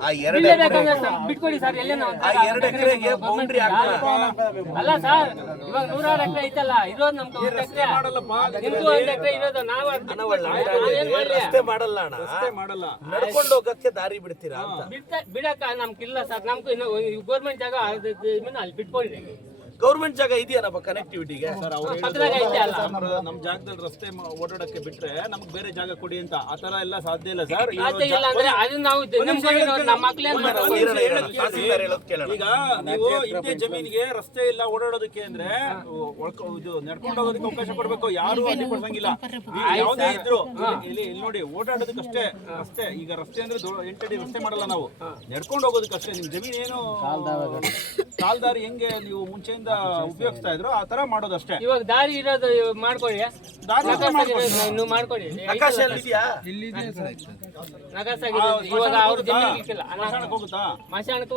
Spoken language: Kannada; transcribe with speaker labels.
Speaker 1: ಆ ಎರಡು
Speaker 2: ಬಿಟ್ಕೊಡಿ ಸರ್
Speaker 1: ಆ ಎಕರೆಗೆ ಬೌಂಡ್ರಿ ಹಾಕ್ತಾರೆ
Speaker 2: ಅಲ್ಲ ಸರ್ ಇವಾಗ ನೂರಾರು ಎಕರೆ ಐತಲ್ಲ ಇರೋದು ನಮ್ಗೆ ಒಂದು ಎಕರೆ. ಒಂದು ಎಕರೆ ಇರೋದು ನಾವು
Speaker 1: ರಸ್ತೆ ಮಾಡಲ್ಲ ಅಣ್ಣ.
Speaker 3: ಮಾಡಲ್ಲ.
Speaker 1: ನಡ್ಕೊಂಡು ಹೋಗಕ್ಕೆ ದಾರಿ ಬಿಡ್ತೀರಾ
Speaker 2: ಬಿಡಕ್ಕ ನಮ್ಗಿಲ್ಲ ಸರ್ ನಮ್ಗೆ ಇನ್ನು ಗೌರ್ಮೆಂಟ್ ಜಾಗ ಅಲ್ಲಿ ಬಿಟ್ಕೊಡಿ
Speaker 1: ಗೌರ್ಮೆಂಟ್ ಜಾಗ ಇದೆಯಲ್ಲ ಕನೆಕ್ಟಿವಿಟಿಗೆ
Speaker 3: ಸರ್ ಅವ್ರು
Speaker 2: ಪಕ್ಕದಾಗ ಐತೆ
Speaker 3: ನಮ್ ಜಾಗದಲ್ಲಿ ರಸ್ತೆ ಓಡಾಡಕ್ಕೆ ಬಿಟ್ರೆ ನಮ್ಗೆ ಬೇರೆ ಜಾಗ ಕೊಡಿ ಅಂತ. ಆ ತರ ಎಲ್ಲ ಸಾಧ್ಯ ಇಲ್ಲ ಸರ್.
Speaker 2: ನಮ್ಮ
Speaker 3: ಈಗ ನೀವು ಇದೇ ಜಮೀನಿಗೆ ರಸ್ತೆ ಇಲ್ಲ ಓಡಾಡೋದಕ್ಕೆ ಅಂದ್ರೆ ನಡ್ಕೊಂಡು ಹೋಗೋದಕ್ಕೆ ಅವಕಾಶ ಕೊಡ್ಬೇಕು. ಯಾರು ಅಲ್ಲಿ ಕೊಡ್ಸಂಗಿಲ್ಲ. ಯಾವುದೇ ಇದ್ರು ಇಲ್ಲಿ ಇಲ್ಲಿ ನೋಡಿ ಓಡಾಡೋದಕ್ಕಷ್ಟೇ ರಸ್ತೆ. ಈಗ ರಸ್ತೆ ಅಂದ್ರೆ ಎಂಟಡಿ ರಸ್ತೆ ಮಾಡಲ್ಲ ನಾವು. ನಡ್ಕೊಂಡು ಹೋಗೋದಕ್ಕಷ್ಟೇ. ನಿಮ್ ಜಮೀನ್ ಏನು ಕಾಲ್ದಾರಿ ಹೆಂಗೆ ನೀವು ಮುಂಚೆಯಿಂದ ಉಪಯೋಗಿಸ್ತಾ ಇದ್ರು ಆ ತರ ಮಾಡೋದಷ್ಟೇ.
Speaker 2: ಇವಾಗ ದಾರಿ ಇರೋದು ಇವಾಗ ಮಾಡ್ಕೊಳ್ಳಿ
Speaker 3: ದಾರಿ
Speaker 2: ಇರೋದು ನೀವು ಮಾಡ್ಕೊಳ್ಳಿ
Speaker 1: ಆಕಾಶ ಎಲ್ಲಿದ್ಯಾ.
Speaker 2: ಇವಾಗ ಅವ್ರ ಜಮೀನು
Speaker 3: ಹೋಗುತ್ತಾ?
Speaker 2: ಮಶಾಣಕ್ಕೂ